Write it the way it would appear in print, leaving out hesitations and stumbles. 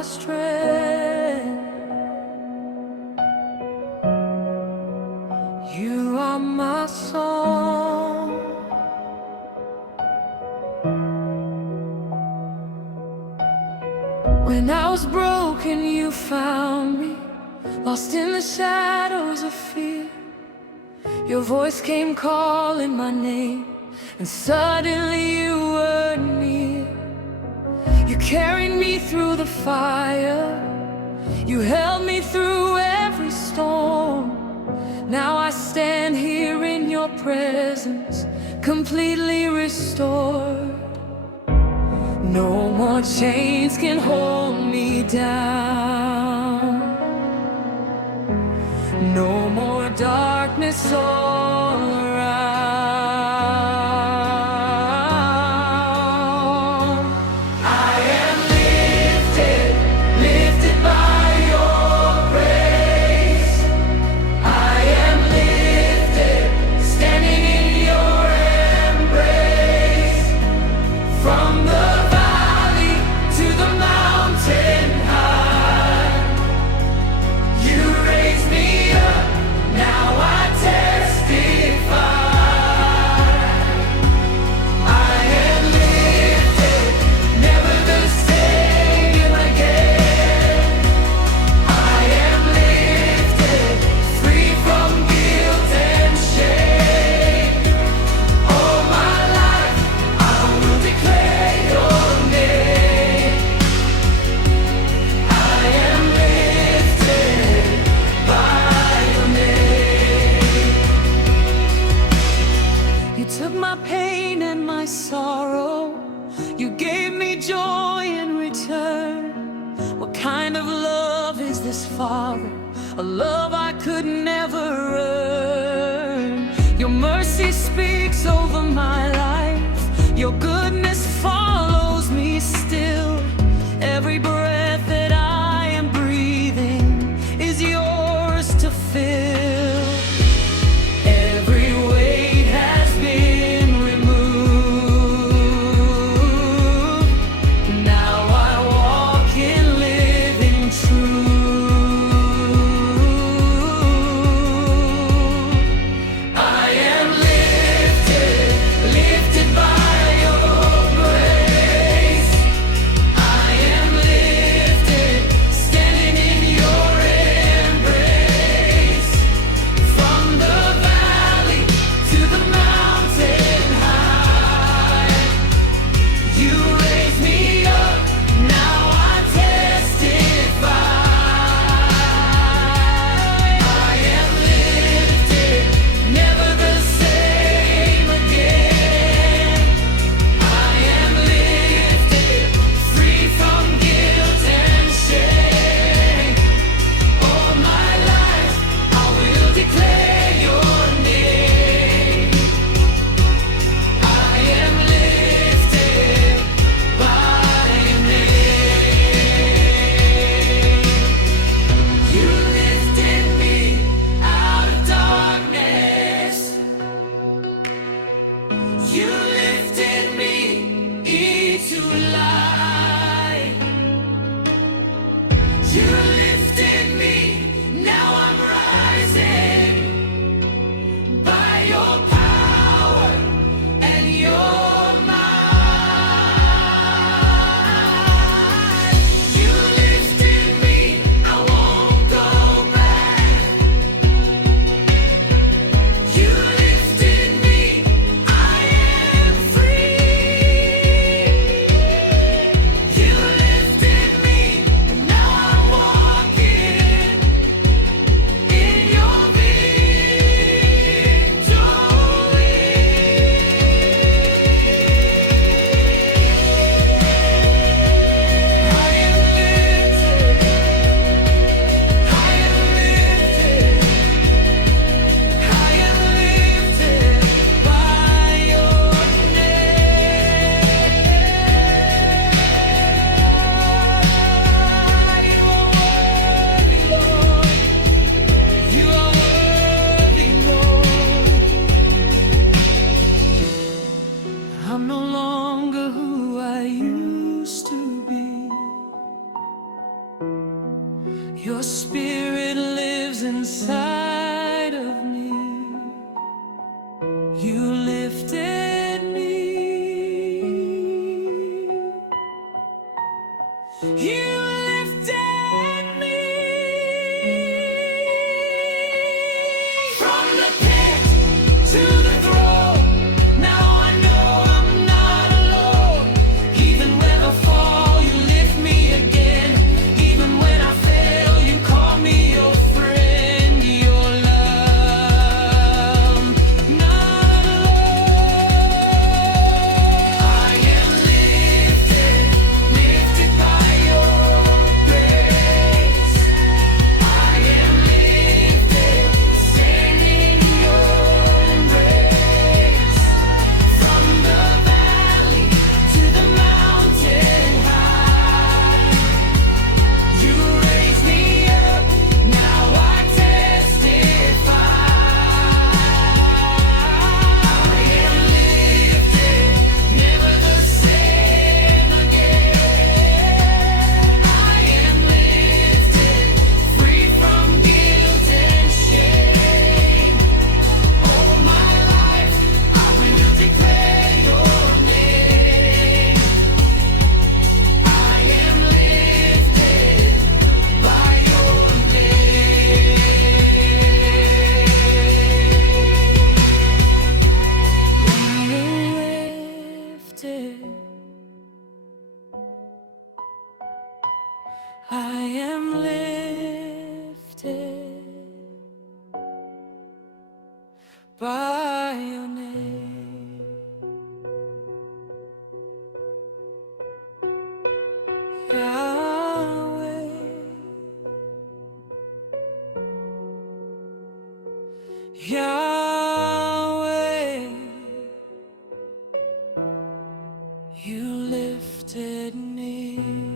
my strength. You are my song. When I was broken, you found me, lost in the shadows of fear. Your voice came calling my name, and suddenly you were near. You carried me through the fire, you held me through every storm. Now I stand here in your presence, completely restored. No more chains can hold me down, no more darkness all around. I am lifted, lifted by your grace. I am lifted, standing in your embrace. From the valley to the mountain high, you raised me up, now I testify. I am lifted, never the same again. I am lifted, free from guilt and shame. All my life I will declare your name. I am lifted by your name. You took my pain and my sorrow, you gave me joy in return. What kind of love is this, Father? A love I could never earn. Your mercy speaks over my life, your goodness follows me still. Every breath that I am breathing is yours to fill. Every weight has been removed. Now I walk in living truth. I am lifted, lifted by your grace. I am lifted, standing in your embrace. From the valley to the mountain high, you raised me up, now I testify. I am lifted, never the same again. I am lifted, free from guilt and shame. All my life I will declare your name. I am lifted by your name. You lifted me out of darkness. You lifted me into light. You lifted me, now I'm rising by your power and your might. You lifted me, I won't go back. You lifted me, I am free. You lifted me, now I'm walking Your spirit lives inside of me. You lifted me. You lifted me from the pit to the throne. Now I know I'm not alone. Even when I fall, you lift me again. Even when I fail, you call me your friend. Your love, not alone. I am lifted, lifted by your grace. I am lifted, standing in your embrace. From the valley to the mountain high, you raise me up, now I testify. I am lifted, never the same again. I am lifted, free from guilt and shame. All my life I will declare your name. I am lifted by your name. I am lifted by your name. Yahweh, Yahweh, you lifted me.